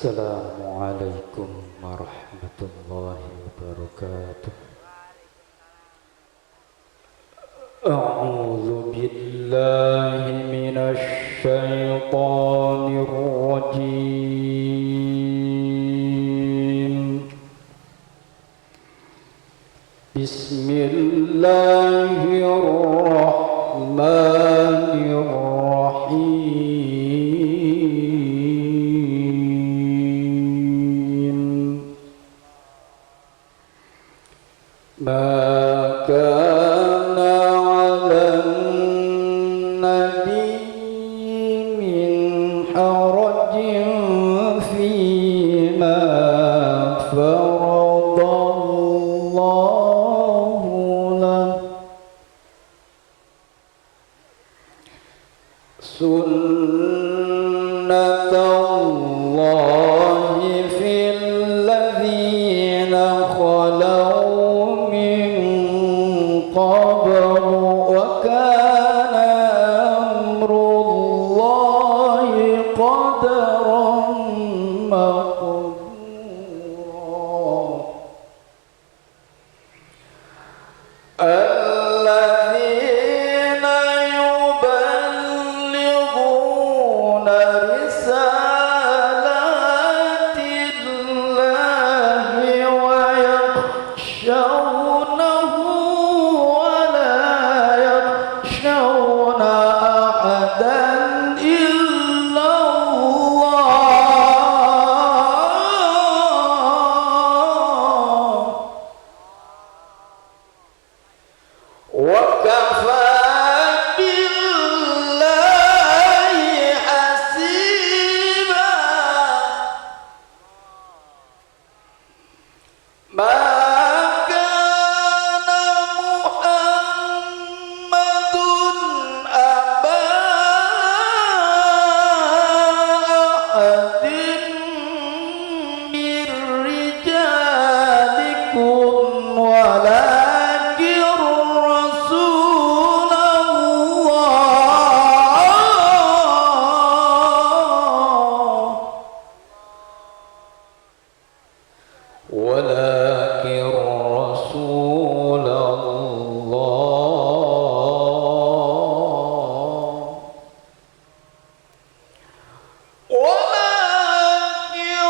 Assalamualaikum warahmatullahi wabarakatuh. A'udzu billahi minasy syaithanir rajim. Bismillahirrahmanirrahim. Ma kana 'alan nabiyyi min harajin fima faradallahu lahu sunnatallahi fil ladzina khalau min qablu wa kana amrullahi qadaran maqdura. الذين يبلغون رسالات الله ويخشونه ولا يخشون أحدا إلا الله وكفى بالله حسيبا. ما كان محمد أبا أحد من رجالكم ولكن رسول الله ولكن رسول الله ولكن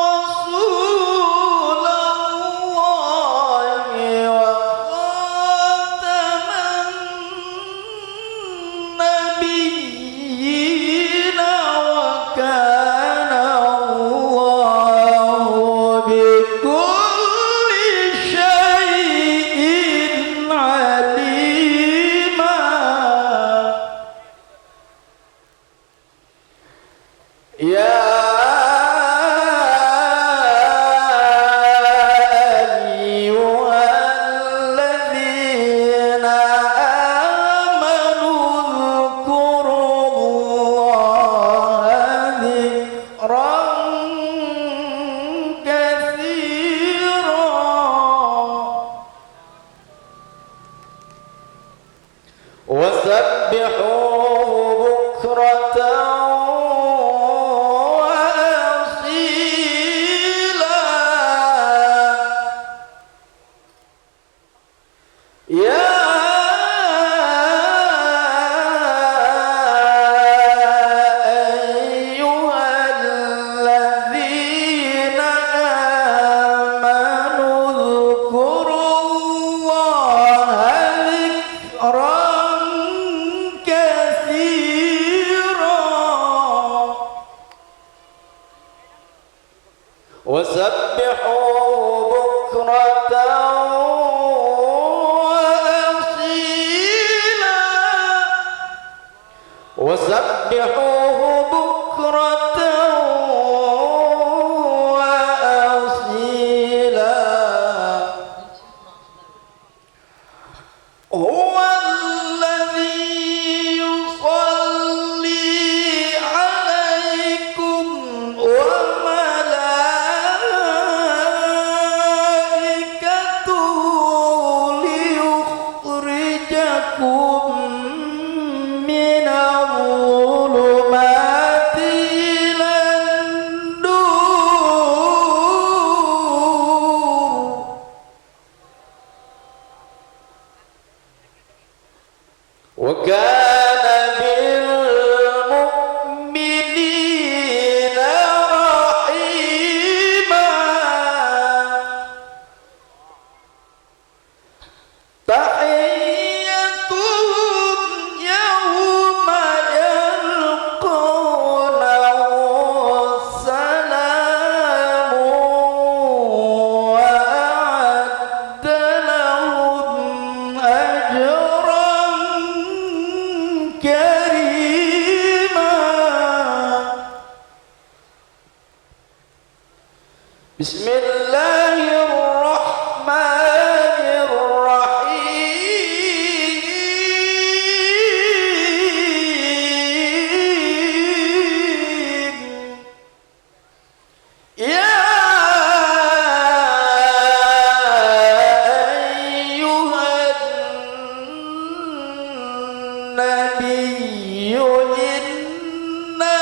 رسول الله وخاتم النبيين وكان الله بكل شيء عليما. يا أيها الذين آمنوا اذكروا الله ذكرا كثيرا وسبحوه بكرة وأصيلا. يا أيها الذين آمنوا اذكروا الله ذكرا كثيرا وسبحوه بكرة وأصيلا. وسبحوه بكرة وأصيلا. هو الذي يصلي عليكم وملائكته ليخرجكم من الظلمات Bismillahirrahmanirrahim. Ya ayyuhan nabiyyu inna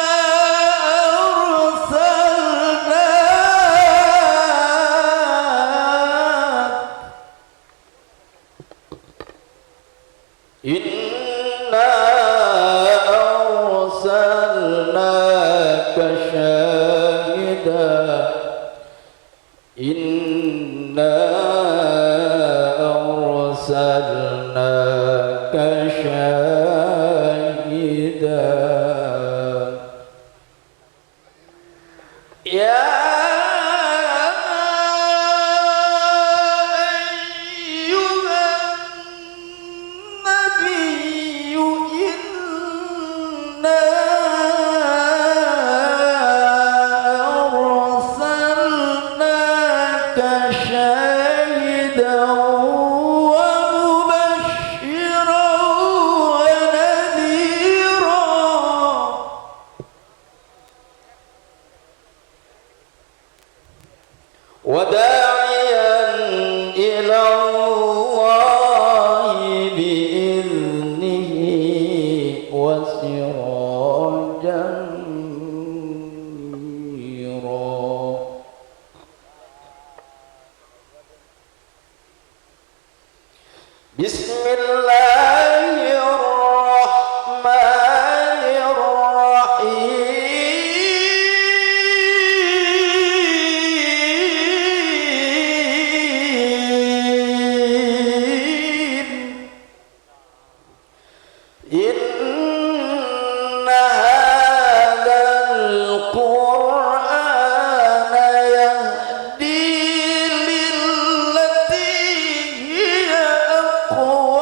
arsalnaka syahidan Inna arsalnaka syahidan Ya وداعيا إلى الله بإذنه وسراجا منيرا بسم الله الرحمن الرحيم إن هذا القرآن يهدي للتي هي أقوم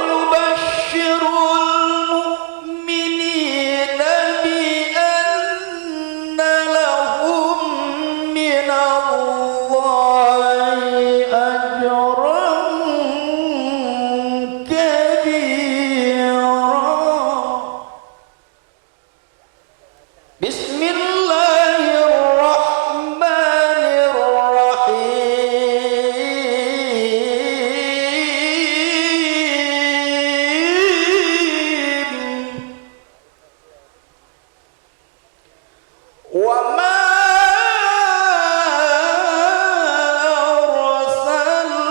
ويبشر المؤمنين بأن لهم من الله أجرا كبيرا بسم الله الرحمن الرحيم وما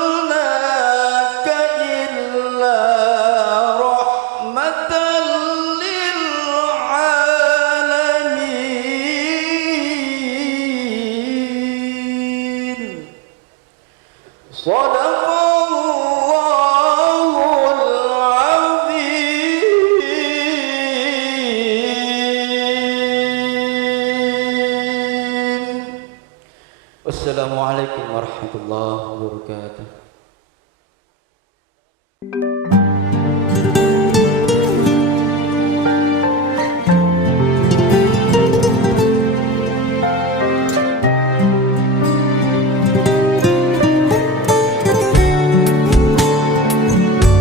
أرسلناك إلا رحمة للعالمين صدق الله العظيم والسلام عليكم ورحمة الله وبركاته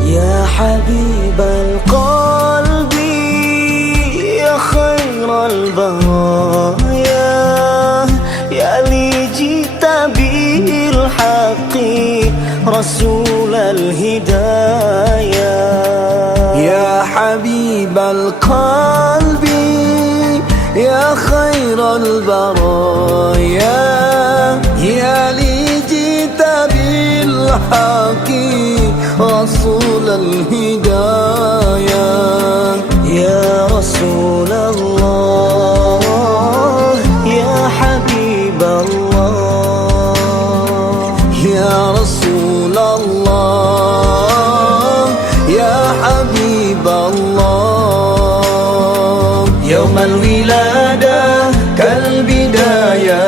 يا حبيب القلب يا خير البرايا يا لي جئت بالحق رسول الهدايا يا حبيب القلب يا خير البرايا يا لي جئت بالحق رسول الهدايا يا رسول الله يا حبيب الله يا رسول الله يا حبيب الله يوم الولادة كالبداية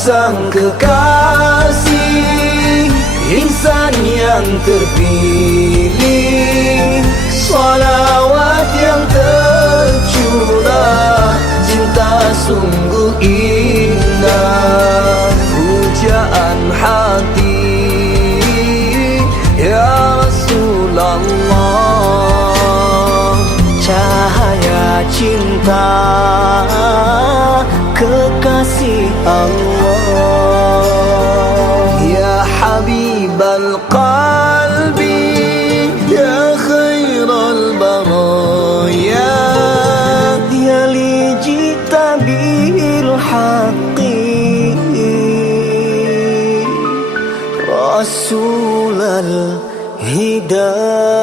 sang kekasih, insan yang terpilih, salawat yang tercurah, cinta sungguh indah, pujaan hati ya Rasulullah, cahaya cinta kekasih Allah. Ya Habibal Qalbi, ya khairal baraya, ya li jita bil haqqi, Rasulal hidayah.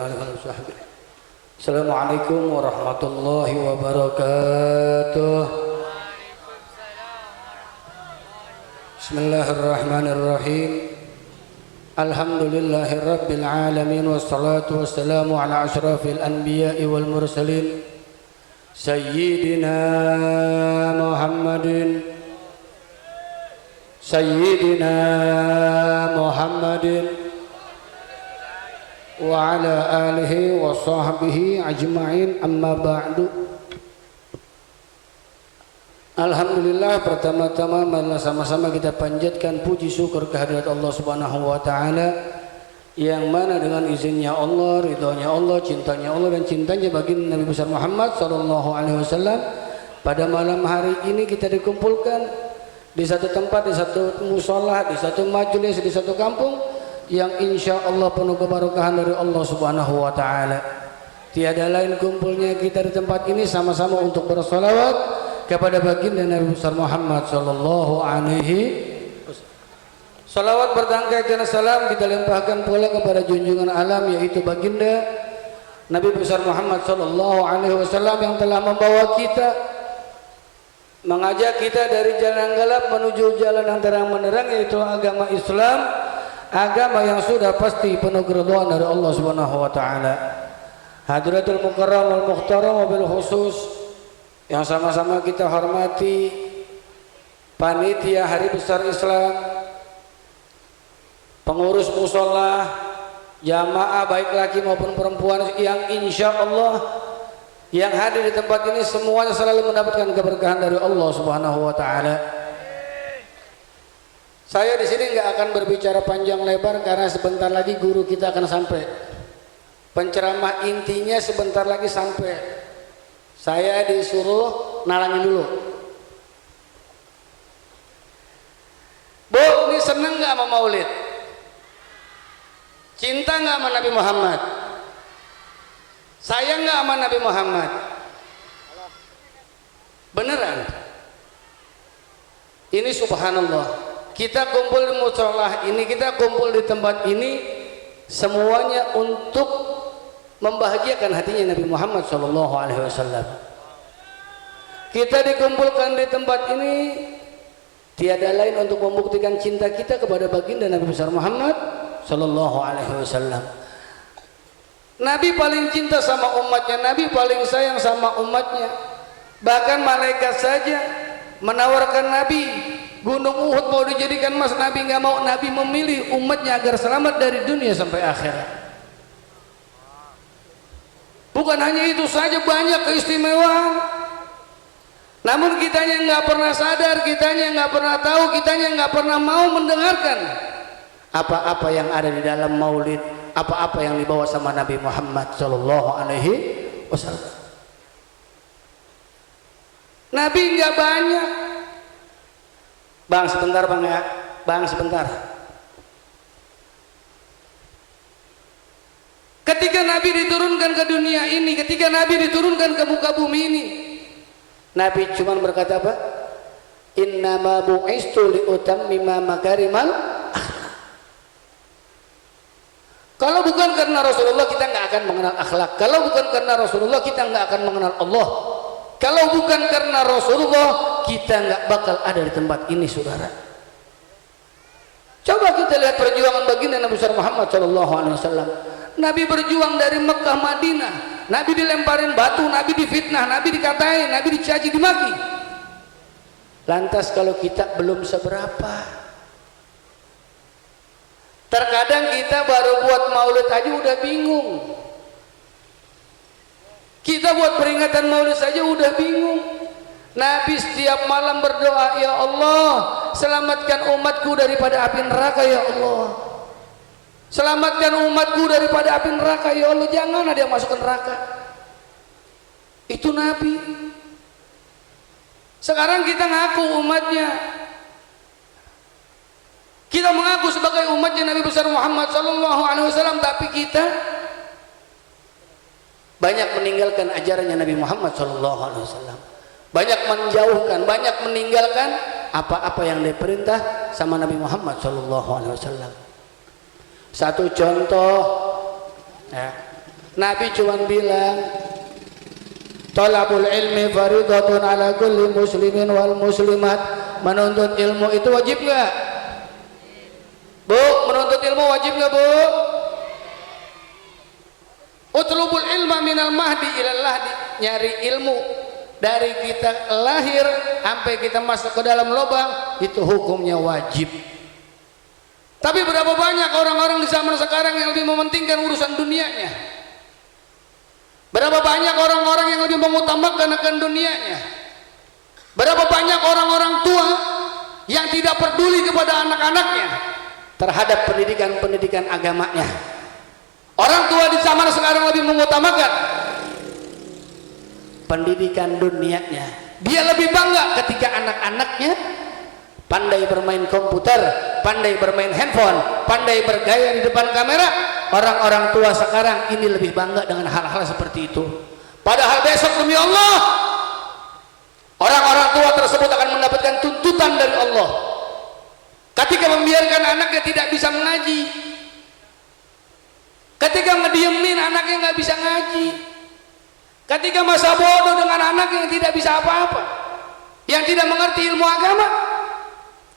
alihi wasallam. Assalamualaikum warahmatullahi wabarakatuh. Bismillahirrahmanirrahim. Alhamdulillahi rabbil alamin wassalatu wassalamu ala asyrafil anbiya'i wal mursalin Sayyidina Muhammadin wa ala alihi wa sahbihi ajma'in, amma ba'du. Alhamdulillah, pertama-tama marilah sama-sama kita panjatkan puji syukur kehadirat Allah Subhanahu wa taala, yang mana dengan izinnya Allah, ridhonya Allah, cintanya Allah dan cintanya bagi Nabi besar Muhammad sallallahu alaihi wasallam, pada malam hari ini kita dikumpulkan di satu tempat, di satu mushola, di satu majelis, di satu kampung yang insya Allah penuh keberkahan dari Allah Subhanahu wa taala. Tiada lain kumpulnya kita di tempat ini sama-sama untuk bersolawat kepada baginda Nabi besar Muhammad sallallahu alaihi wasallam. Salawat bertangkai salam kita limpahkan pula kepada junjungan alam, yaitu baginda Nabi besar Muhammad sallallahu alaihi wasallam yang telah membawa kita, mengajak kita dari jalan gelap menuju jalan yang terang menerang, yaitu agama Islam, agama yang sudah pasti penuh keridhaan dari Allah Subhanahu wa taala. Hadratul Mukarram wal Muhtaram wabil khusus yang sama-sama kita hormati panitia Hari Besar Islam, pengurus mushola, jamaah baik laki maupun perempuan yang insya Allah yang hadir di tempat ini semuanya selalu mendapatkan keberkahan dari Allah Subhanahu wa taala. Saya di sini nggak akan berbicara panjang lebar karena sebentar lagi guru kita akan sampai. Penceramah intinya sebentar lagi sampai. Saya disuruh nalangin dulu. Bu, ini seneng nggak sama Maulid? Cinta nggak sama Nabi Muhammad? Sayang nggak sama Nabi Muhammad? Beneran? Ini subhanallah. Kita kumpul di musholah ini, kita kumpul di tempat ini, semuanya untuk membahagiakan hatinya Nabi Muhammad sallallahu alaihi wasallam. Kita dikumpulkan di tempat ini tiada lain untuk membuktikan cinta kita kepada baginda Nabi besar Muhammad sallallahu alaihi wasallam. Nabi paling cinta sama umatnya, Nabi paling sayang sama umatnya. Bahkan malaikat saja menawarkan Nabi, Gunung Uhud mau dijadikan emas, Nabi nggak mau. Nabi memilih umatnya agar selamat dari dunia sampai akhirat. Bukan hanya itu saja, banyak keistimewaan. Namun kitanya nggak pernah sadar, kitanya nggak pernah tahu, kitanya nggak pernah mau mendengarkan apa-apa yang ada di dalam maulid, apa-apa yang dibawa sama Nabi Muhammad Shallallahu Alaihi Wasallam. Nabi nggak banyak. Bang sebentar bang ya, bang sebentar. Ketika Nabi diturunkan ke dunia ini, ketika Nabi diturunkan ke muka bumi ini, Nabi cuma berkata apa? Innama bu'istu liutammima makarimal akhlak. Kalau bukan karena Rasulullah kita nggak akan mengenal akhlak. Kalau bukan karena Rasulullah kita nggak akan mengenal Allah. Kalau bukan karena Rasulullah kita nggak bakal ada di tempat ini, saudara. Coba kita lihat perjuangan baginda Nabi Muhammad SAW. Nabi berjuang dari Mekah Madinah. Nabi dilemparin batu, Nabi difitnah, Nabi dikatain, Nabi dicaci, dimaki. Lantas kalau kita belum seberapa, terkadang kita baru buat maulid aja udah bingung. Kita buat peringatan maulid saja udah bingung. Nabi setiap malam berdoa, ya Allah, selamatkan umatku daripada api neraka ya Allah. Selamatkan umatku daripada api neraka ya Allah, jangan ada yang masuk ke neraka. Itu Nabi. Sekarang kita ngaku umatnya. Kita mengaku sebagai umatnya Nabi besar Muhammad SAW, tapi kita banyak meninggalkan ajarannya Nabi Muhammad SAW, banyak menjauhkan, banyak meninggalkan apa-apa yang diperintah sama Nabi Muhammad SAW. Satu contoh, ya, Nabi cuma bilang, talabul ilmi faridatun ala kulli muslimin wal muslimat. Menuntut ilmu itu wajib nggak? Bu, menuntut ilmu wajib nggak, Bu? Utlubul ilma minal mahdi ilal lahdi. Nyari ilmu dari kita lahir sampai kita masuk ke dalam lubang, itu hukumnya wajib. Tapi berapa banyak orang-orang di zaman sekarang yang lebih mementingkan urusan dunianya? Berapa banyak orang-orang yang lebih mengutamakan akan dunianya? Berapa banyak orang-orang tua yang tidak peduli kepada anak-anaknya terhadap pendidikan agamanya? Orang tua di zaman sekarang lebih mengutamakan pendidikan dunianya. Dia lebih bangga ketika anak-anaknya pandai bermain komputer, pandai bermain handphone, pandai bergaya di depan kamera. Orang-orang tua sekarang ini lebih bangga dengan hal-hal seperti itu. Padahal besok demi Allah, orang-orang tua tersebut akan mendapatkan tuntutan dari Allah ketika membiarkan anaknya tidak bisa mengaji, ketika ngediemin anaknya nggak bisa ngaji, ketika masa bodoh dengan anak yang tidak bisa apa-apa, yang tidak mengerti ilmu agama.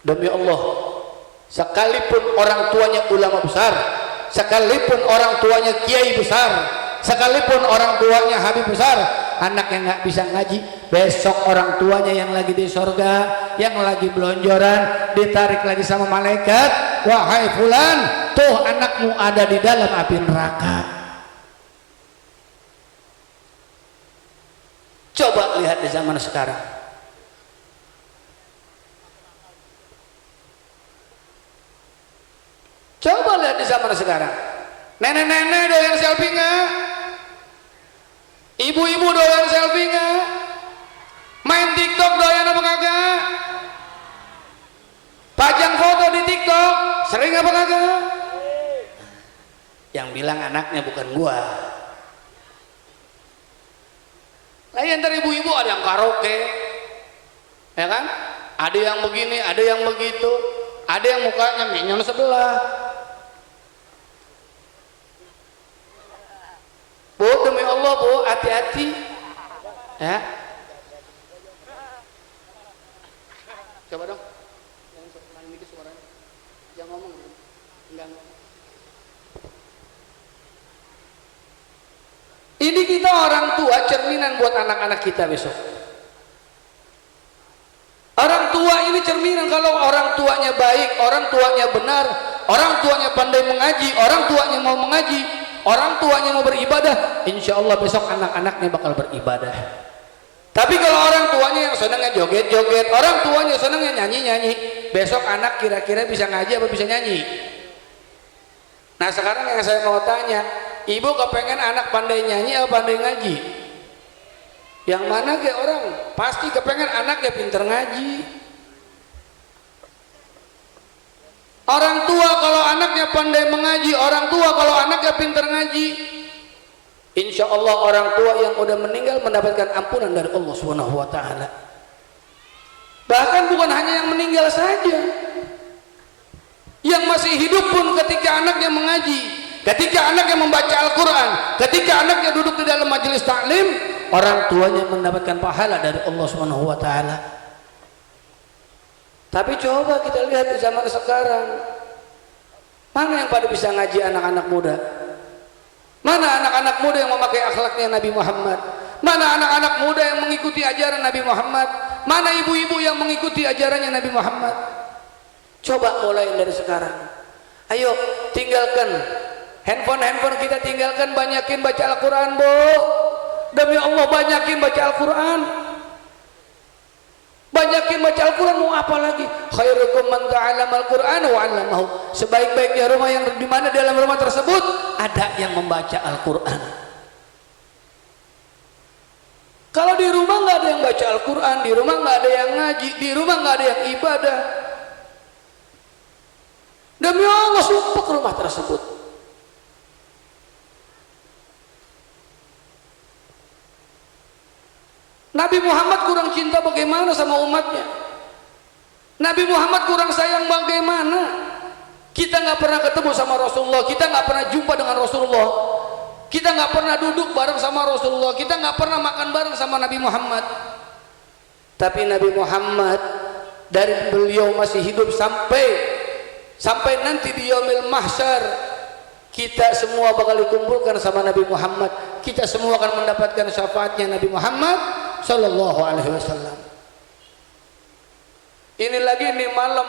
Demi Allah, sekalipun orang tuanya ulama besar, sekalipun orang tuanya kiai besar, sekalipun orang tuanya habib besar, anaknya nggak bisa ngaji, besok orang tuanya yang lagi di sorga, yang lagi belonjoran, ditarik lagi sama malaikat, wahai fulan, tuh anakmu ada di dalam api neraka. Coba lihat di zaman sekarang. Coba lihat di zaman sekarang. Nenek-nenek doyan selfie nggak? Ibu-ibu doyan selfie nggak? Main TikTok doyan apa kagak? Pajang foto di TikTok sering apa kagak? Yang bilang anaknya bukan gua. Lah yang dari ibu-ibu ada yang karaoke, ya kan? Ada yang begini, ada yang begitu, ada yang mukanya minyon sebelah. Bu, demi Allah, Bu, hati-hati ya. Coba dong yang dikit suaranya, jangan ngomong enggak. Ini kita orang tua cerminan buat anak-anak kita besok. Orang tua ini cerminan. Kalau orang tuanya baik, orang tuanya benar, orang tuanya pandai mengaji, orang tuanya mau mengaji, orang tuanya mau beribadah, insya Allah besok anak-anaknya bakal beribadah. Tapi kalau orang tuanya yang senangnya joget-joget, orang tuanya senangnya nyanyi-nyanyi, besok anak kira-kira bisa ngaji apa bisa nyanyi? Nah sekarang yang saya mau tanya, ibu kepengen anak pandai nyanyi atau pandai ngaji? Yang mana ke orang? Pasti kepengen anaknya pinter ngaji. Orang tua kalau anaknya pandai mengaji, orang tua kalau anaknya pinter ngaji, insya Allah orang tua yang udah meninggal mendapatkan ampunan dari Allah Subhanahu wa Ta'ala. Bahkan bukan hanya yang meninggal saja, yang masih hidup pun ketika anaknya mengaji, ketika anaknya membaca Al-Quran, ketika anaknya duduk di dalam majelis taklim, orang tuanya mendapatkan pahala dari Allah Subhanahu wa Ta'ala. Tapi coba kita lihat di zaman sekarang, mana yang pada bisa ngaji anak-anak muda? Mana anak-anak muda yang memakai akhlaknya Nabi Muhammad? Mana anak-anak muda yang mengikuti ajaran Nabi Muhammad? Mana ibu-ibu yang mengikuti ajarannya Nabi Muhammad? Coba mulai dari sekarang. Ayo tinggalkan handphone kita, tinggalkan, banyakin baca Al-Quran, Bu. Demi Allah banyakin baca Al-Quran. Banyakin baca Al-Quran, mau apa lagi? Khairukum man ta'allama al-Qur'an wa 'allamahu. Sebaik-baiknya rumah yang di mana dalam rumah tersebut ada yang membaca Al-Quran. Kalau di rumah nggak ada yang baca Al-Quran, di rumah nggak ada yang ngaji, di rumah nggak ada yang ibadah, demi Allah sumpah rumah tersebut. Nabi Muhammad kurang cinta bagaimana sama umatnya? Nabi Muhammad kurang sayang bagaimana? Kita nggak pernah ketemu sama Rasulullah, kita nggak pernah jumpa dengan Rasulullah, Kita nggak pernah duduk bareng sama Rasulullah, kita nggak pernah makan bareng sama Nabi Muhammad. Tapi Nabi Muhammad dari beliau masih hidup sampai nanti di yaumil mahsyar, kita semua bakal dikumpulkan sama Nabi Muhammad. Kita semua akan mendapatkan syafaatnya Nabi Muhammad sallallahu alaihi wasallam. Ini lagi nih malam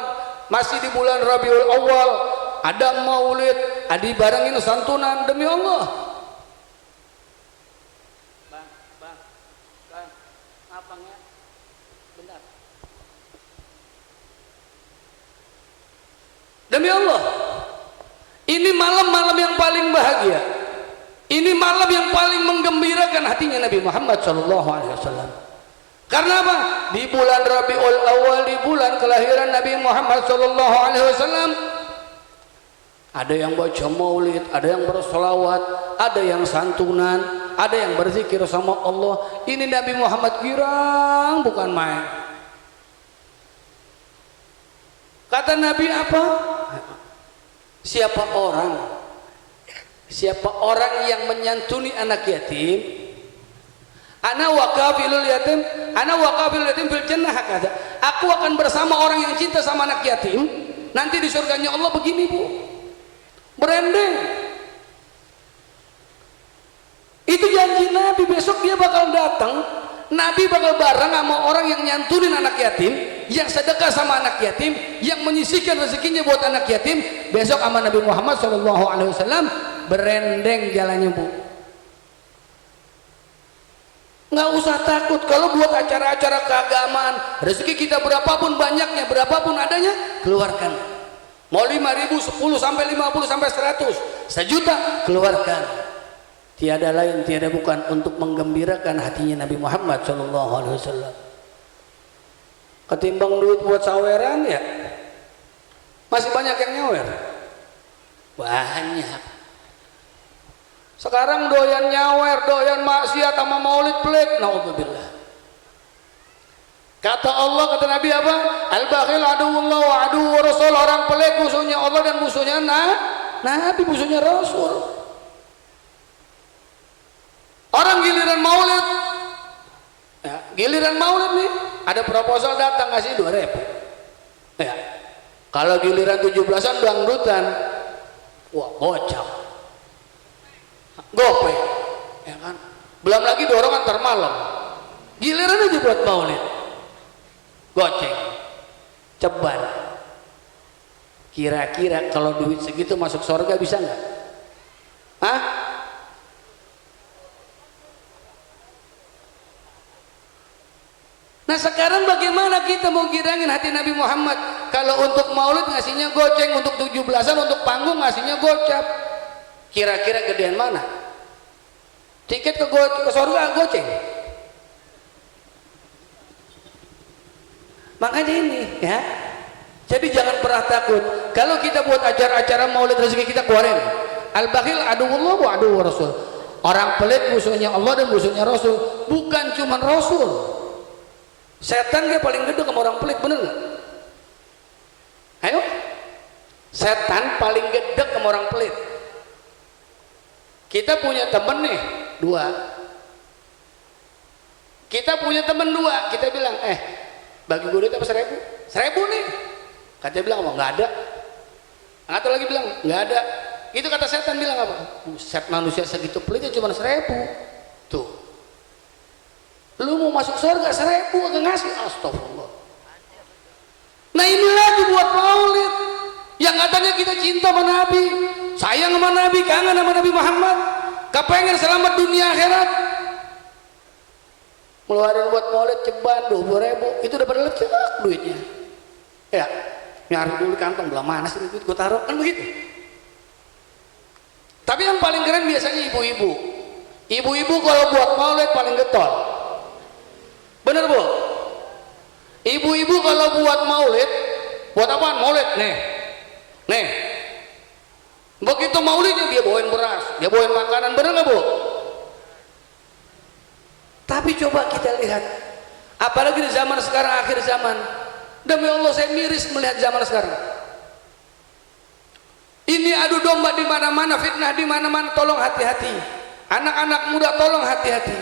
masih di bulan Rabiul Awal, ada maulid, ada dibarengin santunan demi Allah. Bang, apanya? Bentar. Demi Allah, ini malam-malam yang paling bahagia. Ini malam yang paling menggembirakan hatinya Nabi Muhammad sallallahu alaihi wasallam. Karena apa? Di bulan Rabiul Awal, di bulan kelahiran Nabi Muhammad sallallahu alaihi wasallam, ada yang baca maulid, ada yang bersolawat, ada yang santunan, ada yang berzikir sama Allah. Ini Nabi Muhammad girang bukan main. Kata Nabi apa? Siapa orang yang menyantuni anak yatim, ana waqafilul yatim fil jannah, kata aku akan bersama orang yang cinta sama anak yatim nanti di surganya Allah. Begini Bu, berendeng. Itu janji Nabi, besok dia bakal datang, Nabi bakal bareng sama orang yang nyantunin anak yatim, yang sedekah sama anak yatim, yang menyisihkan rezekinya buat anak yatim. Besok sama Nabi Muhammad SAW berendeng jalannya Bu. Nggak usah takut kalau buat acara-acara keagamaan, rezeki kita berapapun banyaknya, berapapun adanya, keluarkan. Mau 5.000, 10 sampai 50 sampai 100, 1 juta, keluarkan. Tiada lain, tiada bukan untuk menggembirakan hatinya Nabi Muhammad SAW. Ketimbang duit buat saweran ya, masih banyak yang nyawer. Banyak. Sekarang doyan nyawer, doyan maksiat sama maulid pelit, naudzubillah. Kata Allah, kata Nabi apa? Al-bakhil aduwullah wa aduwwu rasul. Orang pelit musuhnya Allah dan musuhnya Nabi, musuhnya Rasul. Orang giliran maulid, ya, giliran maulid nih, ada proposal datang kasih 2.000. Ya. Kalau giliran 17-an dangdutan, wah bocah. Gope, ya kan? Belum lagi dorongan antar malam. Giliran aja buat maulid, goceng, ceban. Kira-kira kalau duit segitu masuk surga bisa nggak? Hah? Nah sekarang bagaimana kita mau girangin hati Nabi Muhammad? Kalau untuk maulid ngasihnya goceng, untuk 17-an, untuk panggung ngasihnya gocap. Kira-kira gedean mana? Tiket ke surga goceng. Makanya ini ya. Jadi jangan pernah takut. Kalau kita buat acara-acara maulid rezeki kita keluarin. Al-bakhil aduwullah wa aduwwu rasul. Orang pelit musuhnya Allah dan musuhnya Rasul. Bukan cuma Rasul. Setan dia paling gede sama orang pelit, bener nggak? Ayo. Setan paling gede sama orang pelit. Kita punya temen nih 2. Kita punya temen 2. Kita bilang, bagi gue duit apa 1.000? 1.000 nih. Katanya bilang apa? Nggak ada. Atau lagi bilang nggak ada. Itu kata setan bilang apa? Buset, manusia segitu pelitnya cuma 1.000. Tuh. Lu mau masuk surga 1.000 agak ngasih, astagfirullah. Nah ini lagi buat maulid yang katanya kita cinta sama Nabi, sayang sama Nabi, kangen sama Nabi Muhammad, kepengen selamat dunia akhirat, ngeluarin buat maulid ceban 20.000, itu udah pada lecek duitnya. Ya, nyari dulu kantong, belah mana sih duit gue taruh, kan begitu. Tapi yang paling keren biasanya ibu-ibu. Ibu-ibu kalau buat maulid paling getol. Bener Bu? Ibu-ibu kalau buat maulid, buat apaan maulid? Nih. Begitu maulidnya dia bawain beras, dia bawain makanan, bener nggak Bu? Tapi coba kita lihat, apalagi di zaman sekarang, akhir zaman. Demi Allah saya miris melihat zaman sekarang. Ini adu domba di mana-mana, fitnah di mana-mana, tolong hati-hati. Anak-anak muda tolong hati-hati.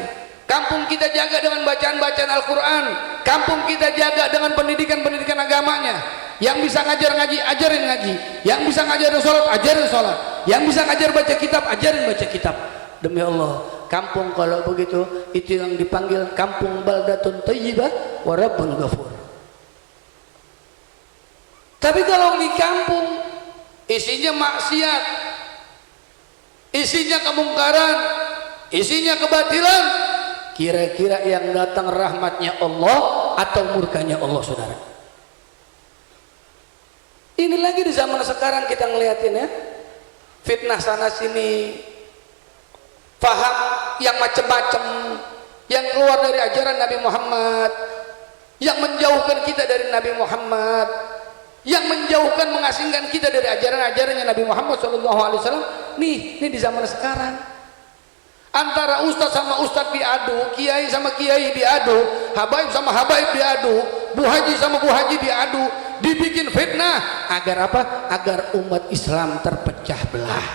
Kampung kita jaga dengan bacaan-bacaan Al-Quran. Kampung kita jaga dengan pendidikan-pendidikan agamanya. Yang bisa ngajar ngaji, ajarin ngaji. Yang bisa ngajarin sholat, ajarin sholat. Yang bisa ngajar baca kitab, ajarin baca kitab. Demi Allah, kampung kalau begitu, itu yang dipanggil kampung baldatun thayyibah wa rabbun ghafur. Tapi kalau di kampung isinya maksiat, isinya kemungkaran, isinya kebatilan, kira-kira yang datang rahmatnya Allah atau murkanya Allah, saudara? Ini lagi di zaman sekarang kita ngeliatin ya, fitnah sana sini, paham yang macam-macam, yang keluar dari ajaran Nabi Muhammad, yang menjauhkan kita dari Nabi Muhammad, yang menjauhkan, mengasingkan kita dari ajaran-ajarannya Nabi Muhammad SAW. Nih di zaman sekarang, antara ustaz sama ustaz diadu, kiai sama kiai diadu, habaib sama habaib diadu, bu haji sama bu haji diadu, dibikin fitnah. Agar apa? Agar umat Islam terpecah belah.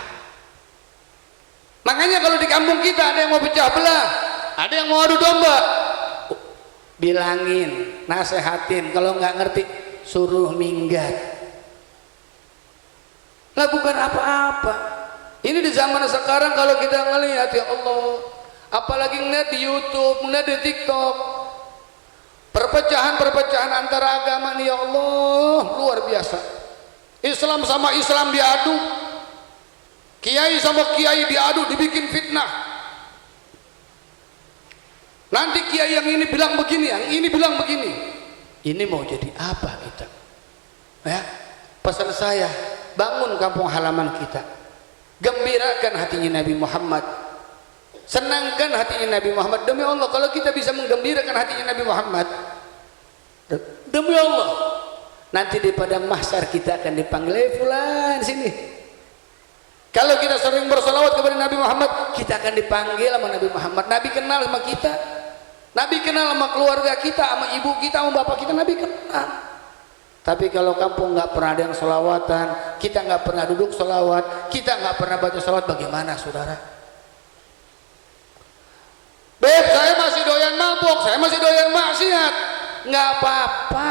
Makanya kalau di kampung kita ada yang mau pecah belah, ada yang mau adu domba, bilangin, nasehatin, kalau nggak ngerti suruh minggat. Lakukan apa-apa. Ini di zaman sekarang kalau kita ngelihat, ya Allah, apalagi ngeliat di YouTube, ngeliat di TikTok, perpecahan antara agama nih, ya Allah, luar biasa. Islam sama Islam diadu, kiai sama kiai diadu, dibikin fitnah. Nanti kiai yang ini bilang begini, yang ini bilang begini. Ini mau jadi apa kita? Ya, pesan saya, bangun kampung halaman kita, gembirakan hatinya Nabi Muhammad, senangkan hatinya Nabi Muhammad. Demi Allah, kalau kita bisa menggembirakan hatinya Nabi Muhammad, demi Allah, nanti di padang mahsyar kita akan dipanggil, fulan sini. Kalau kita sering bersolawat kepada Nabi Muhammad, kita akan dipanggil sama Nabi Muhammad. Nabi kenal sama kita, Nabi kenal sama keluarga kita, sama ibu kita, sama bapak kita, Nabi kenal. Tapi kalau kampung nggak pernah ada yang solawatan, kita nggak pernah duduk solawat, kita nggak pernah baca solawat, bagaimana, saudara? Beb, saya masih doyan mabuk, saya masih doyan maksiat, nggak apa-apa.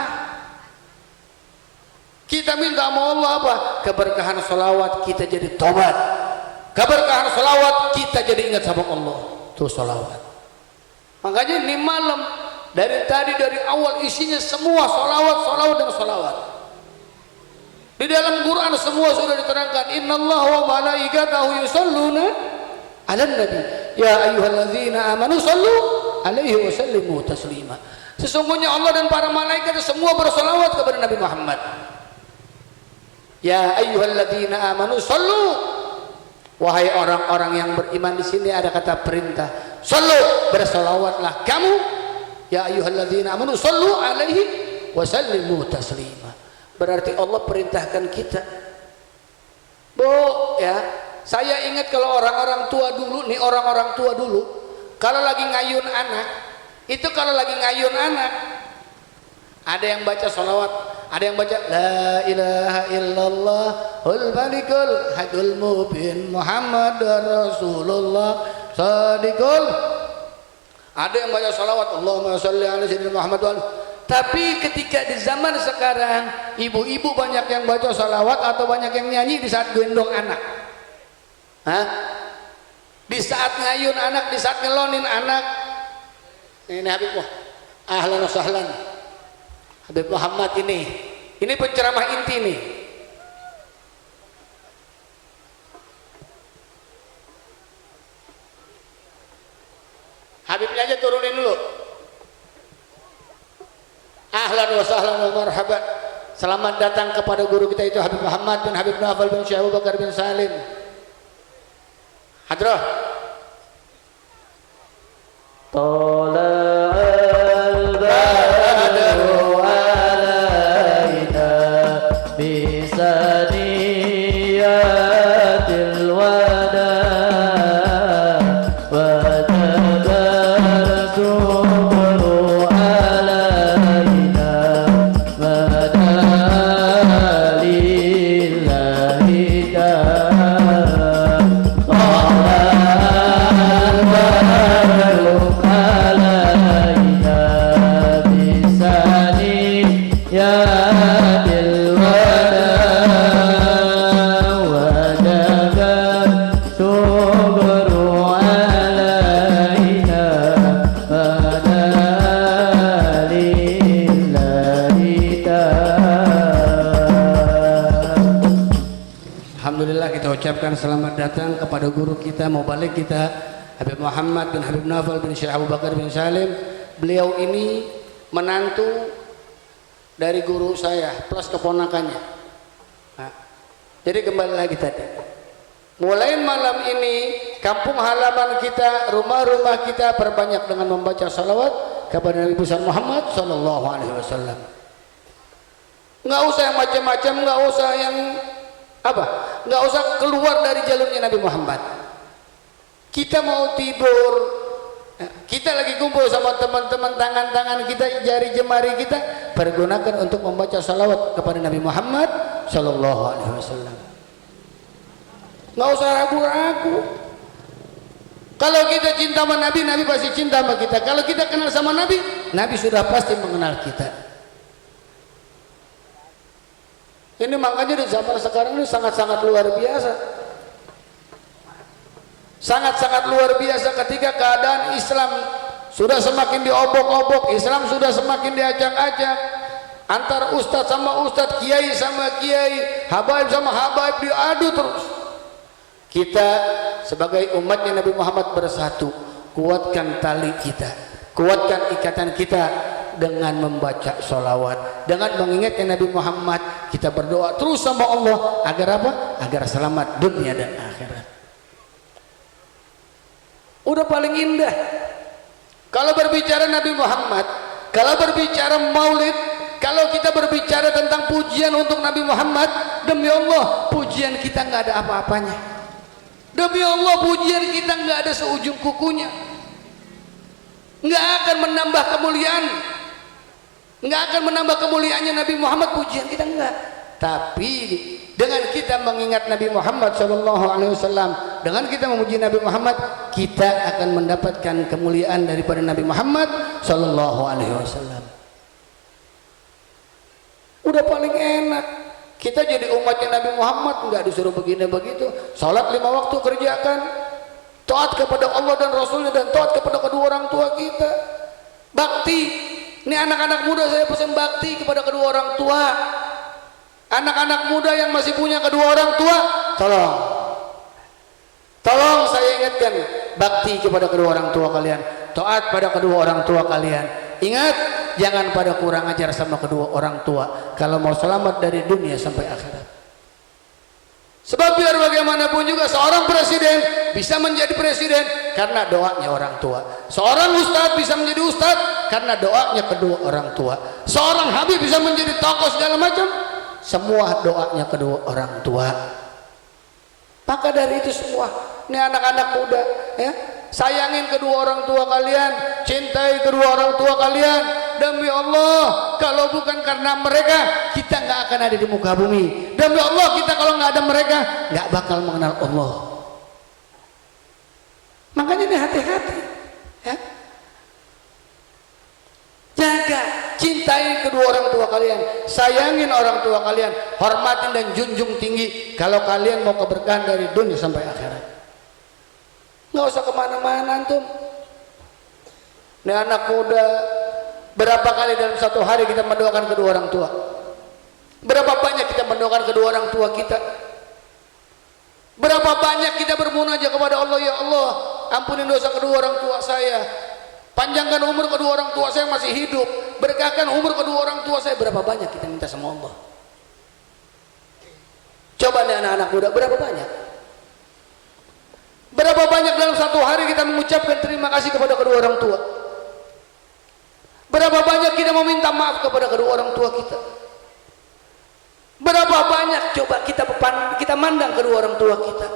Kita minta sama Allah apa? Keberkahan solawat kita jadi tobat, keberkahan solawat kita jadi ingat sama Allah. Itu solawat. Makanya ini malam dari tadi, dari awal isinya semua solawat dan solawat. Di dalam Quran semua sudah diterangkan, innallaha wa malaikatahu yusalluna 'alan nabi ya ayyuhalladzina amanu sallu 'alaihi wa sallimu taslima. Sesungguhnya Allah dan para malaikat semua bersolawat kepada Nabi Muhammad. Ya ayyuhalladzina amanu sallu, wahai orang-orang yang beriman. Di sini ada kata perintah, sallu, bersolawatlah kamu. Ya ayyuhalladzina amanu sallu 'alaihi wa sallimu taslima. Berarti Allah perintahkan kita. Bu, ya, saya ingat kalau orang-orang tua dulu nih, orang-orang tua dulu kalau lagi ngayun anak, itu kalau lagi ngayun anak, ada yang baca sholawat, ada yang baca la ilaha illallah ul malikul hadul mubin Muhammad Rasulullah sadiqul. Ada yang baca sholawat Allahumma sholli ala sayyidina Muhammad wa. Tapi ketika di zaman sekarang, ibu-ibu banyak yang baca sholawat atau banyak yang nyanyi di saat gendong anak. Hah? Di saat ngayun anak, di saat ngelonin anak. Ini Habib, ahlan wa sahlan Habib Muhammad ini penceramah inti nih. Habibnya aja turunin dulu. Ahlan wa sahlan wa marhaban. Selamat datang kepada guru kita itu Habib Muhammad bin Habib Naufal bin Syekh Abu Bakar bin Salim. Hadrah. mengucapkan selamat datang kepada guru kita, mubalik kita, Habib Muhammad bin Habib Naufal bin Syekh Abu Bakar bin Salim. Beliau ini menantu dari guru saya plus keponakannya. Nah, jadi kembali lagi tadi. Mulai malam ini kampung halaman kita, rumah-rumah kita perbanyak dengan membaca salawat kepada Nabi besar Muhammad sallallahu alaihi wasallam. Enggak usah yang macam-macam, enggak usah yang apa? Enggak usah keluar dari jalurnya Nabi Muhammad. Kita mau tidur, kita lagi kumpul sama teman-teman, tangan-tangan kita, jari jemari kita pergunakan untuk membaca salawat kepada Nabi Muhammad sallallahu alaihi wasallam. Enggak usah ragu-ragu. Kalau kita cinta sama Nabi, Nabi pasti cinta sama kita. Kalau kita kenal sama Nabi, Nabi sudah pasti mengenal kita. Ini makanya di zaman sekarang ini sangat-sangat luar biasa. Sangat-sangat luar biasa ketika keadaan Islam sudah semakin diobok-obok, Islam sudah semakin diacak-acak. Antara ustadz sama ustadz, kiai sama kiai, habaib sama habaib diadu terus. Kita sebagai umatnya Nabi Muhammad bersatu, kuatkan tali kita, kuatkan ikatan kita dengan membaca sholawat, dengan mengingatkan Nabi Muhammad. Kita berdoa terus sama Allah agar apa? Agar selamat dunia dan akhirat. Udah paling indah kalau berbicara Nabi Muhammad, kalau berbicara maulid, kalau kita berbicara tentang pujian untuk Nabi Muhammad, demi Allah pujian kita nggak ada apa-apanya. Demi Allah pujian kita nggak ada seujung kukunya, nggak akan menambah kemuliaan, nggak akan menambah kemuliaannya Nabi Muhammad pujian kita enggak. Tapi dengan kita mengingat Nabi Muhammad SAW, dengan kita memuji Nabi Muhammad, kita akan mendapatkan kemuliaan daripada Nabi Muhammad SAW. Udah paling enak kita jadi umatnya Nabi Muhammad, nggak disuruh begini begitu. Salat 5 waktu kerjakan, taat kepada Allah dan Rasulnya, dan taat kepada kedua orang tua kita. Bakti. Ini anak-anak muda saya pesan bakti kepada kedua orang tua. Anak-anak muda yang masih punya kedua orang tua, tolong saya ingatkan, bakti kepada kedua orang tua kalian, taat pada kedua orang tua kalian. Ingat, jangan pada kurang ajar sama kedua orang tua kalau mau selamat dari dunia sampai akhirat. Sebab biar bagaimanapun juga seorang presiden bisa menjadi presiden karena doanya orang tua. Seorang ustadz bisa menjadi ustadz karena doanya kedua orang tua. Seorang habib bisa menjadi tokoh segala macam, semua doanya kedua orang tua. Maka dari itu semua, ini anak-anak muda, ya, sayangin kedua orang tua kalian, cintai kedua orang tua kalian. Demi Allah, kalau bukan karena mereka, kita nggak akan ada di muka bumi. Demi Allah, kita kalau nggak ada mereka, nggak bakal mengenal Allah. Makanya ini hati-hati, ya. Jaga, cintai kedua orang tua kalian, sayangin orang tua kalian, hormatin dan junjung tinggi kalau kalian mau keberkahan dari dunia sampai akhirat. Nggak usah kemana-mana antum. Ini anak muda, berapa kali dalam satu hari kita mendoakan kedua orang tua? Berapa banyak kita mendoakan kedua orang tua kita? Berapa banyak kita bermunajat kepada Allah, ya Allah, ampuni dosa kedua orang tua saya, panjangkan umur kedua orang tua saya masih hidup, berkahkan umur kedua orang tua saya. Berapa banyak kita minta sama Allah? Coba nih anak-anak muda, berapa banyak? Berapa banyak dalam satu hari kita mengucapkan terima kasih kepada kedua orang tua? Berapa banyak kita meminta maaf kepada kedua orang tua kita? Berapa banyak coba kita mandang kedua orang tua kita?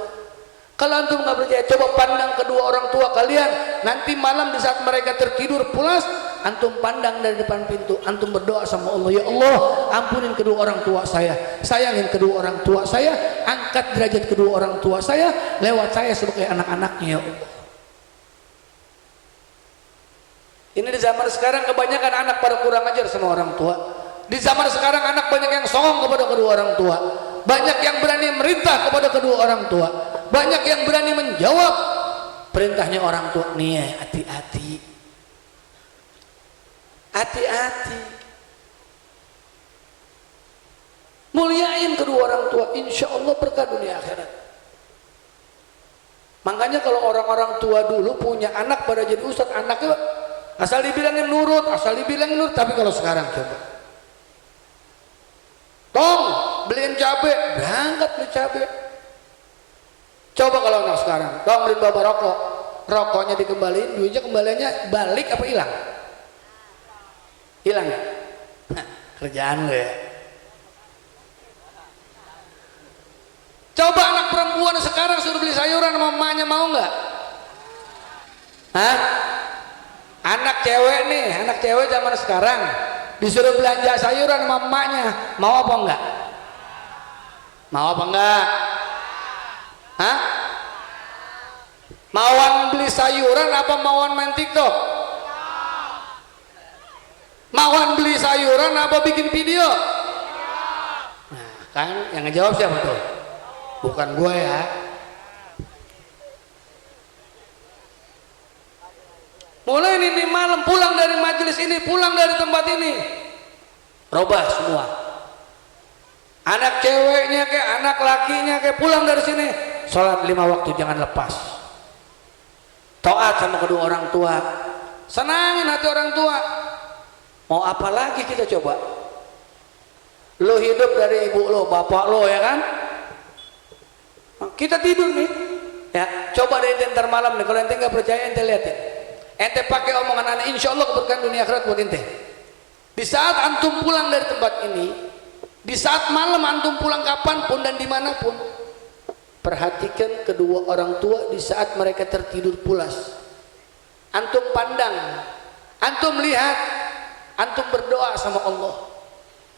Kalau antum nggak percaya, coba pandang kedua orang tua kalian. Nanti malam di saat mereka tertidur pulas, antum pandang dari depan pintu, antum berdoa sama Allah, ya Allah, ampunin kedua orang tua saya, sayangin kedua orang tua saya, angkat derajat kedua orang tua saya lewat saya sebagai anak-anaknya, ya Allah. Ini di zaman sekarang kebanyakan anak pada kurang ajar sama orang tua. Di zaman sekarang anak banyak yang songong kepada kedua orang tua, banyak yang berani merintah kepada kedua orang tua, banyak yang berani menjawab perintahnya orang tua. Nih, hati-hati, hati-hati. Muliain kedua orang tua, insya Allah berkah dunia akhirat. Makanya kalau orang-orang tua dulu punya anak pada jadi ustadz, anaknya asal dibilangin nurut, asal dibilangin nurut. Tapi kalau sekarang coba, tong beliin cabe, berangkat beli cabe. Coba kalau anak sekarang, tong beliin bapak rokok, rokoknya dikembaliin, duitnya kembaliannya balik apa hilang? Hilang ya? Kerjaan lo ya. Coba anak perempuan sekarang suruh beli sayuran sama emaknya, mau nggak? Hah? Anak cewek nih, anak cewek zaman sekarang disuruh belanja sayuran sama emaknya, mau apa enggak? Mau apa enggak? Hah? Mauan beli sayuran apa mauan main TikTok? Mauan beli sayuran apa bikin video? Nah, kan yang ngejawab siapa tuh? Bukan gue ya. Mulai ini malam pulang dari majelis ini, pulang dari tempat ini, robah semua. Anak ceweknya kayak anak lakinya kayak pulang dari sini, sholat 5 waktu jangan lepas. Taat sama kedua orang tua, senangin hati orang tua. Mau apa lagi kita coba? Lo hidup dari ibu lo, bapak lo, ya kan? Kita tidur nih, ya coba deh ntar malam nih, kalau ente nggak percaya ente liatin, ente pakai omongan anak, insya Allah keberkahan dunia akhirat buat ente. Di saat antum pulang dari tempat ini, di saat malam antum pulang kapanpun dan dimanapun, perhatikan kedua orang tua di saat mereka tertidur pulas. Antum pandang, antum lihat, antum berdoa sama Allah.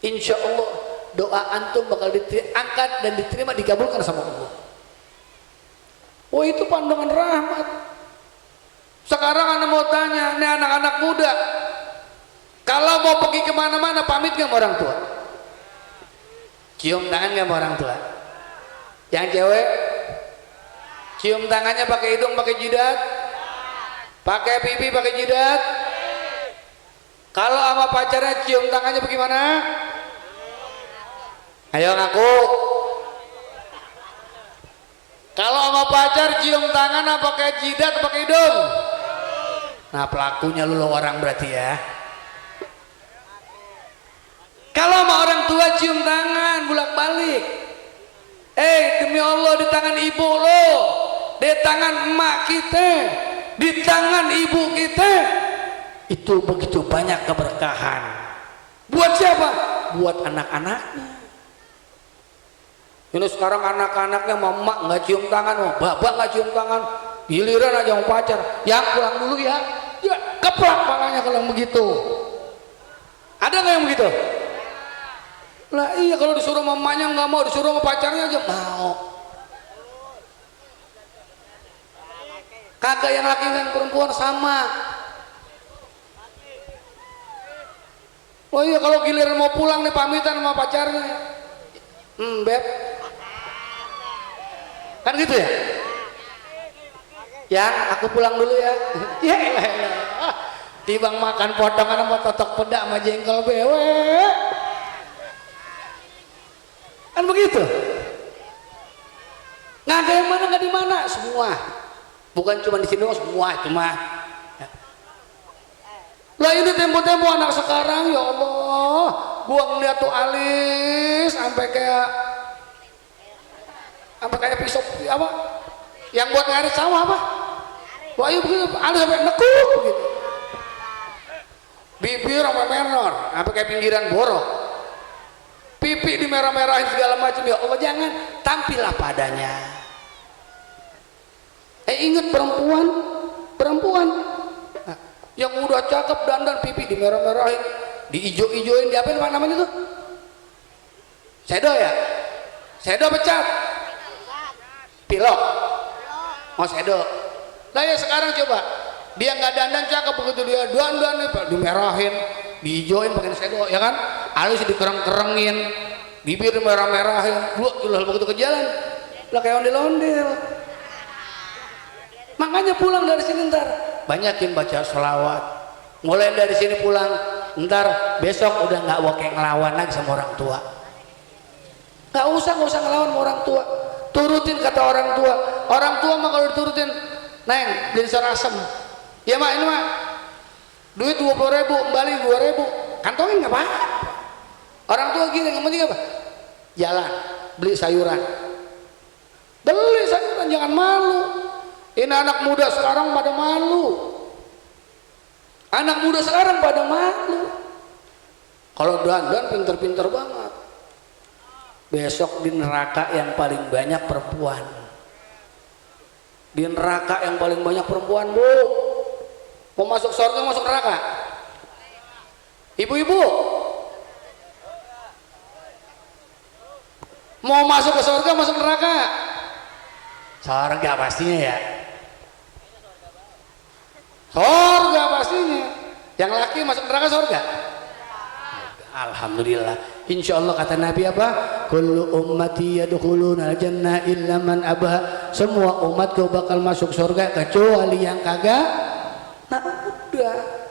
Insya Allah doa antum bakal diangkat dan diterima, dikabulkan sama Allah. Oh, itu pandangan rahmat. Sekarang anak mau tanya, ini anak-anak muda, kalau mau pergi kemana-mana pamit gak sama orang tua? Cium tangan gak sama orang tua? Yang cewek cium tangannya pakai hidung, pakai jidat, pakai pipi, pakai jidat. Kalau sama pacarnya cium tangannya bagaimana? Ayo ngaku. Kalau sama pacar cium tangan apa pakai jidat atau pakai hidung? Nah, pelakunya lu orang berarti ya. Kalau sama orang tua cium tangan bolak-balik. Demi Allah, di tangan ibu lo, di tangan emak kita, di tangan ibu kita, itu begitu banyak keberkahan. Buat siapa? Buat anak-anaknya. Ini sekarang anak-anaknya mama nggak cium tangan, oh, bapak nggak cium tangan, giliran aja mau pacar, yang pulang dulu ya, ya keplak palanya kalau begitu. Ada nggak yang begitu? Lah iya, kalau disuruh mamanya nggak mau, disuruh sama pacarnya aja mau. Kagak yang laki dan perempuan sama. Oh iya, kalau giliran mau pulang nih pamitan sama pacarnya, beb, kan gitu ya? Yang aku pulang dulu ya. Ya elah. Tibang makan potongan sama totok pedak sama jengkol bewe. Kan begitu? Nggak ada yang mana nggak di mana, semua. Bukan cuma di sini, semua cuma. Lah ini tempo-tempo anak sekarang, ya Allah, gua ngeliat tuh alis sampai kayak pisau apa? Yang buat ngarit sawah apa? Wah, iya begitu, alis sampai nekuk begitu. Bibir sampai merah, sampai kayak pinggiran borok. Pipi dimerah-merahin segala macam, ya Allah, jangan, tampillah padanya. Ingat perempuan yang udah cakep dandan pipi dimerah-merahin, diijo-ijoin, diapain apa namanya tuh? Sedo ya? Sedo pecat? Pilok? Mau sedo? Nah ya sekarang coba, dia nggak dandan cakep, begitu dia dandan dimerahin, diijoin pakai sedo, ya kan? Alis dikereng-kerengin, bibir merah-merahin, begitu ke jalan, lah kayak ondel-ondel. Makanya pulang dari sini ntar banyakin baca sholawat. Mulai dari sini pulang, ntar besok udah nggak kayak ngelawan lagi sama orang tua. Nggak usah ngelawan sama orang tua. turutin kata orang tua. Orang tua mah kalau diturutin, neng beli sayur asem, ya mak ini mak duit 20.000, kembali 2.000, kantongin nggak apa-apa. Orang tua gini, yang penting apa? Jalan, beli sayuran, jangan malu. Ini anak muda sekarang pada malu. Anak muda sekarang pada malu. Kalau dandan pinter-pinter banget. Besok di neraka yang paling banyak perempuan. Di neraka yang paling banyak perempuan, Bu. Mau masuk surga, masuk neraka? Ibu-ibu mau masuk ke surga, masuk neraka? Surga pastinya ya. Surga pastinya. Yang laki masuk neraka surga. Alhamdulillah. Insya Allah kata Nabi apa? Kullu ummati yadkhuluna al-jannah illa man abha. Semua umatku bakal masuk surga kecuali yang kagak. Nah udah.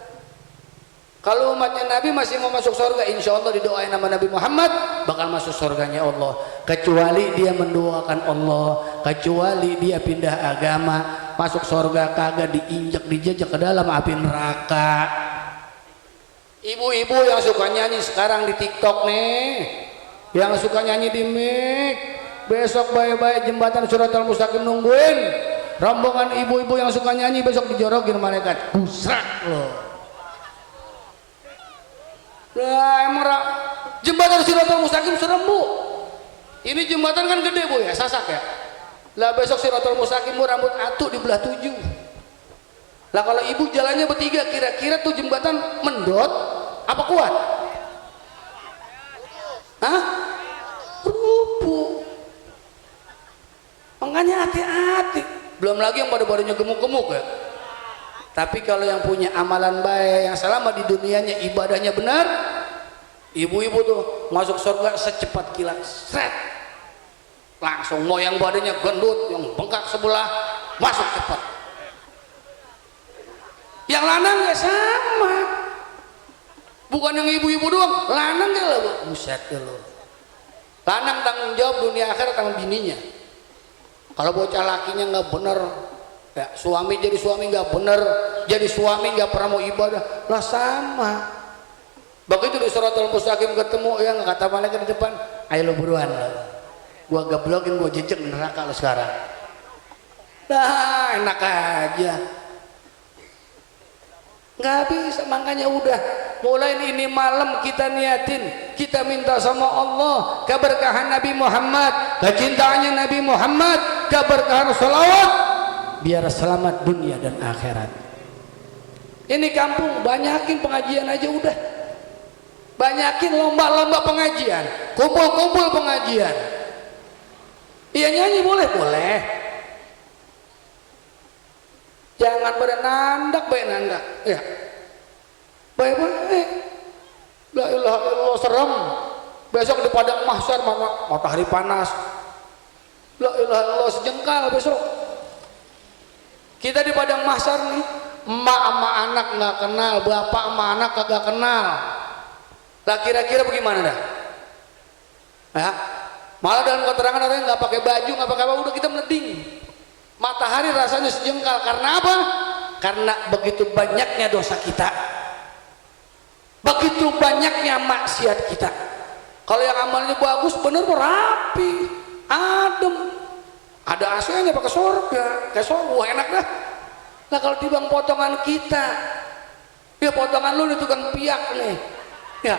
Kalau umatnya Nabi masih mau masuk surga, insya Allah didoain nama Nabi Muhammad bakal masuk surganya Allah. Kecuali dia mendoakan Allah, kecuali dia pindah agama, masuk surga kagak diinjak dijejak ke dalam api neraka. Ibu-ibu yang suka nyanyi sekarang di TikTok nih, yang suka nyanyi di mic, besok baik-baik jembatan Shiratal Mustaqim nungguin. Rombongan ibu-ibu yang suka nyanyi besok dijorokin malaikat, busrak loh. Lah emang jembatan Shiratal Mustaqim serem Bu. Ini jembatan kan gede Bu ya, sasak ya. Lah besok Shiratal Mustaqim Bu rambut atu dibelah 7. Lah kalau ibu jalannya bertiga, kira-kira tuh jembatan mendot apa kuat? Hah? Rubuh. Makanya hati-hati. Belum lagi yang pada-padanya gemuk-gemuk ya. Tapi kalau yang punya amalan baik, yang selama di dunianya ibadahnya benar, ibu-ibu tuh masuk surga secepat kilat, seret. Langsung mau yang badannya gendut, yang bengkak sebelah, masuk cepat. Yang lanang ya sama, bukan yang ibu-ibu doang, lanang ya loh, buset ya loh. Lanang tanggung jawab dunia akhirat sama bininya. Kalau bocah lakinya nggak bener, ya suami jadi suami nggak bener, jadi suami nggak pernah mau ibadah, lah sama. Begitu di Shiratal Mustaqim ketemu yang kata malaikat di depan, ayo lo buruan lo, gua geblokin, gua jejek neraka lo sekarang. Nah enak aja. Nggak bisa, makanya udah mulai ini malam kita niatin, kita minta sama Allah keberkahan Nabi Muhammad, kecintaannya Nabi Muhammad, keberkahan salawat biar selamat dunia dan akhirat. Ini kampung banyakin pengajian aja udah, banyakin lomba-lomba pengajian, kumpul-kumpul pengajian. Iya nyanyi boleh, boleh. Jangan berenandak, baik nandak, ya. Baik-baik. La ilaha illallah serem. Besok di padang mahsyar matahari panas. La ilaha illallah sejengkal besok. Kita di padang mahsyar nih, emak sama anak nggak kenal, bapak sama anak kagak kenal. Lah kira-kira bagaimana dah? Ya. Malah dalam keterangan orang nggak pakai baju, nggak pakai apa, udah kita meleding. Matahari rasanya sejengkal karena apa? Karena begitu banyaknya dosa kita, begitu banyaknya maksiat kita. Kalau yang amalnya bagus, bener rapi, adem, ada AC-nya pakai surga, kayak surga enak dah. Nah kalau timbang potongan kita, ya potongan lu di tukang piak nih, ya.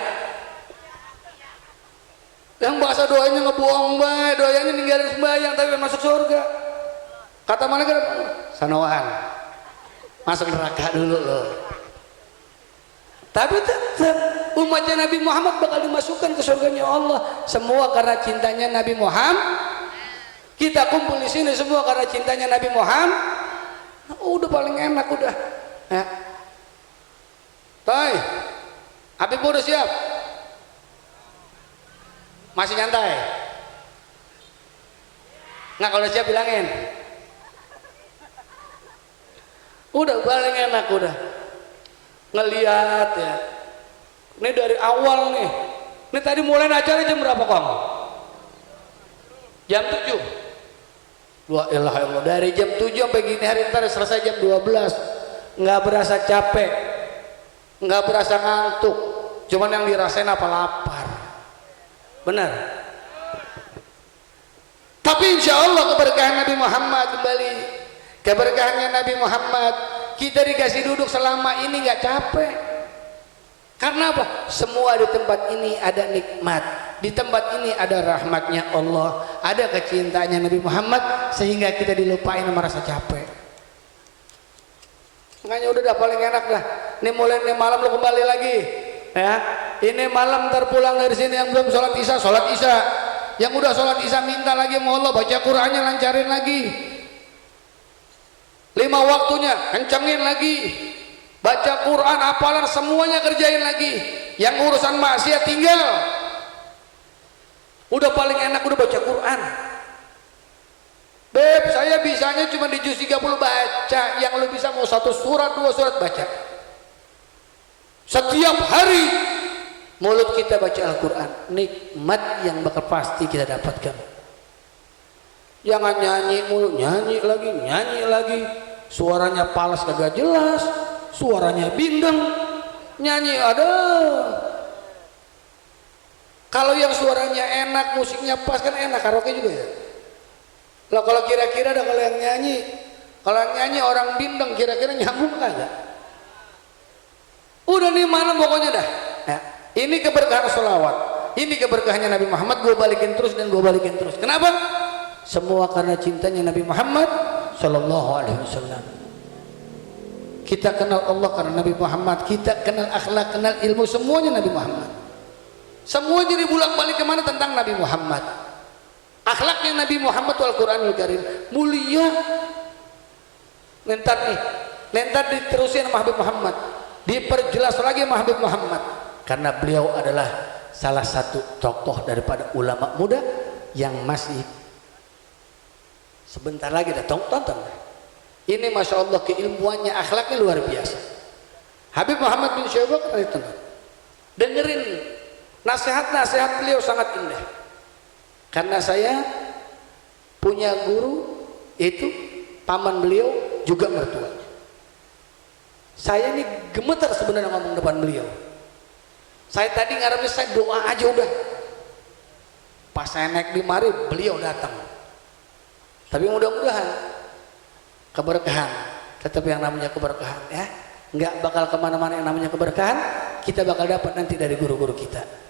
Yang bahasa doanya ngebohong bae, doanya ninggalin sembahyang tapi masuk surga. Kata malaikat sanawaan, masuk neraka dulu loh. Tapi tetap umatnya Nabi Muhammad bakal dimasukkan ke surganya Allah. Semua karena cintanya Nabi Muhammad. Kita kumpul di sini semua karena cintanya Nabi Muhammad. Nah, udah paling enak udah. Ya. Toy, Habib udah siap? Masih nyantai? Nggak, kalau siap bilangin. Udah paling enak udah ngelihat ya. Ini dari awal nih. Ini tadi mulai acara jam berapa Kong? Jam 7. La ilaha illallah. Dari jam 7 sampai gini hari ntar selesai jam 12. Nggak berasa capek, nggak berasa ngantuk. Cuman yang dirasain apa? Lapar. Benar. Tapi insya Allah keberkahan Nabi Muhammad kembali. Keberkahannya Nabi Muhammad. Kita dikasih duduk selama ini nggak capek. Karena apa? Semua di tempat ini ada nikmat. Di tempat ini ada rahmatnya Allah, ada kecintaannya Nabi Muhammad, sehingga kita dilupain merasa capek. Makanya udah dah paling enak dah. Ini mulai nih malam lu kembali lagi, ya. Ini malam terpulang dari sini yang belum sholat isya, sholat isya. Yang udah sholat isya minta lagi sama Allah, baca Qur'annya lancarin lagi. 5 waktunya kencengin lagi. Baca Quran, hafalan semuanya kerjain lagi. Yang urusan maksiat tinggal. Udah paling enak udah baca Quran. Beb, saya bisanya cuma di juz 30 baca. Yang lu bisa mau 1 surat, 2 surat baca. Setiap hari mulut kita baca Al-Quran. Nikmat yang bakal pasti kita dapatkan. Jangan nyanyi mulu, nyanyi lagi. Suaranya palas kagak jelas. Suaranya bindeng, nyanyi ada. Kalau yang suaranya enak, musiknya pas kan enak, karaoke juga ya. Lah kalau kira-kira ada kalau yang nyanyi orang bindeng kira-kira nyambung kagak? Udah nih malam pokoknya dah. Ya, ini keberkahan sholawat, ini keberkahannya Nabi Muhammad. Gue balikin terus dan gue balikin terus. Kenapa? Semua karena cintanya Nabi Muhammad Sallallahu Alaihi Wasallam. Kita kenal Allah karena Nabi Muhammad. Kita kenal akhlak, kenal ilmu, semuanya Nabi Muhammad. Semua jadi bolak-balik kemana tentang Nabi Muhammad. Akhlaknya Nabi Muhammad itu Al-Quranul Karim mulia. Nentar diterusin sama Habib Muhammad, diperjelas lagi sama Habib Muhammad, karena beliau adalah salah satu tokoh daripada ulama muda yang masih sebentar lagi datang tonton. Ini Masya Allah keilmuannya, akhlaknya luar biasa. Habib Muhammad bin Syekh Bakar itu dengerin nasihat-nasihat beliau sangat indah. Karena saya punya guru itu paman beliau juga mertuanya. Saya ini gemetar sebenarnya ngomong depan beliau. Saya tadi ngarepnya saya doa aja udah. Pas saya naik di mari beliau datang. Tapi mudah-mudahan keberkahan, tetap yang namanya keberkahan ya, nggak bakal kemana-mana yang namanya keberkahan kita bakal dapat nanti dari guru-guru kita.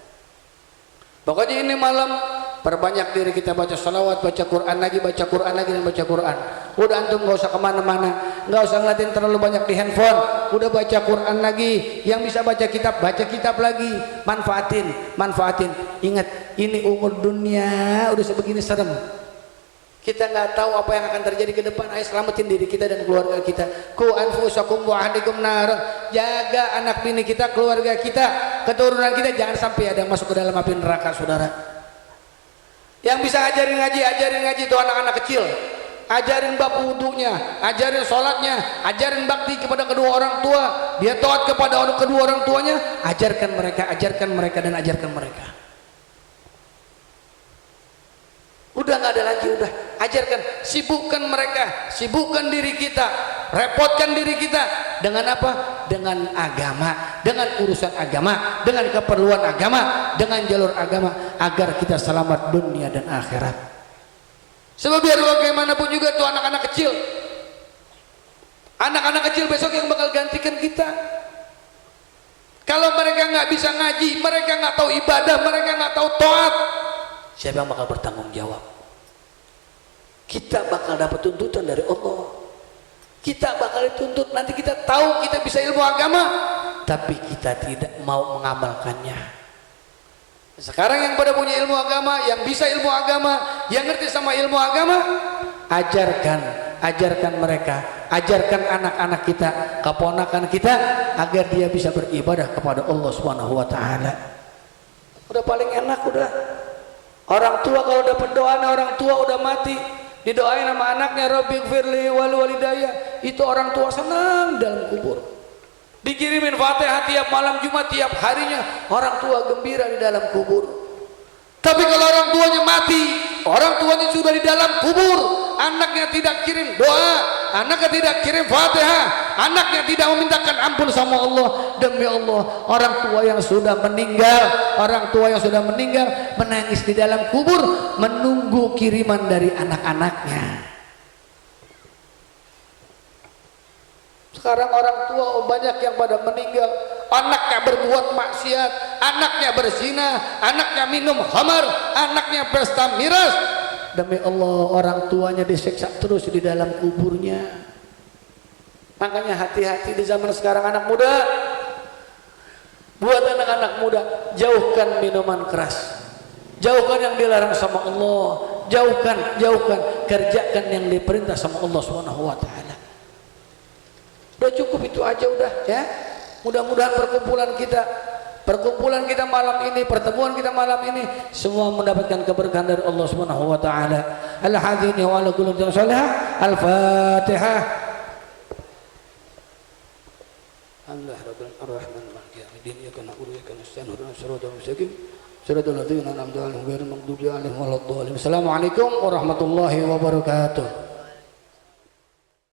Pokoknya ini malam perbanyak diri kita baca salawat, baca Quran lagi, baca Quran lagi dan baca Quran. Udah antum nggak usah kemana-mana, nggak usah ngeliatin terlalu banyak di handphone. Udah baca Quran lagi, yang bisa baca kitab lagi, manfaatin. Ingat ini umur dunia udah sebegini serem. Kita nggak tahu apa yang akan terjadi ke depan. Ayo selamatin diri kita dan keluarga kita. Ku anfusakum wa ahlikum nar. Jaga anak bini kita, keluarga kita, keturunan kita, jangan sampai ada masuk ke dalam api neraka, saudara. Yang bisa ajarin ngaji itu anak-anak kecil. Ajarin bab wudunya, ajarin sholatnya, ajarin bakti kepada kedua orang tua. Dia taat kepada kedua orang tuanya. Ajarkan mereka dan ajarkan mereka. Udah nggak ada lagi, udah ajarkan, sibukkan mereka, sibukkan diri kita, repotkan diri kita dengan apa? Dengan agama, dengan urusan agama, dengan keperluan agama, dengan jalur agama, agar kita selamat dunia dan akhirat. Sebab biar bagaimanapun juga tuh anak-anak kecil besok yang bakal gantikan kita. Kalau mereka nggak bisa ngaji, mereka nggak tahu ibadah, mereka nggak tahu taat, siapa yang bakal bertanggung jawab? Kita bakal dapat tuntutan dari Allah. Kita bakal dituntut, nanti kita tahu kita bisa ilmu agama, tapi kita tidak mau mengamalkannya. Sekarang yang pada punya ilmu agama, yang bisa ilmu agama, yang ngerti sama ilmu agama, ajarkan mereka, ajarkan anak-anak kita, keponakan kita, agar dia bisa beribadah kepada Allah Subhanahu wa taala. Udah paling enak udah. Orang tua kalau dapat doa orang tua udah mati, didoain sama anaknya, Rabbighfirli wal walidayya, itu orang tua senang dalam kubur. Dikirimin Fatihah tiap malam Jumat, tiap harinya orang tua gembira di dalam kubur. Tapi kalau orang tuanya mati, orang tuanya sudah di dalam kubur, anaknya tidak kirim doa, anaknya tidak kirim Fatihah, anaknya tidak memintakan ampun sama Allah. Demi Allah, orang tua yang sudah meninggal menangis di dalam kubur menunggu kiriman dari anak-anaknya. Sekarang orang tua banyak yang pada meninggal, anaknya berbuat maksiat, anaknya berzina, anaknya minum khamar, anaknya pesta miras. Demi Allah, orang tuanya disiksa terus di dalam kuburnya. Makanya hati-hati di zaman sekarang anak muda. Buat anak-anak muda, jauhkan minuman keras, jauhkan yang dilarang sama Allah, jauhkan, kerjakan yang diperintah sama Allah Subhanahu wa taala. Udah cukup itu aja udah ya. Mudah-mudahan perkumpulan kita malam ini, pertemuan kita malam ini semua mendapatkan keberkahan dari Allah Subhanahu wa taala. Al-hadini wa ala kulli salihah. Al-Fatihah. Alhamdulillah rabbil arrahman maliki yaumiddin. Iyyaka na'budu wa iyyaka nasta'in. Ihdinas siratal mustaqim. Siratal ladzina an'amta 'alaihim ghairil maghdubi 'alaihim waladdallin. Assalamualaikum warahmatullahi wabarakatuh.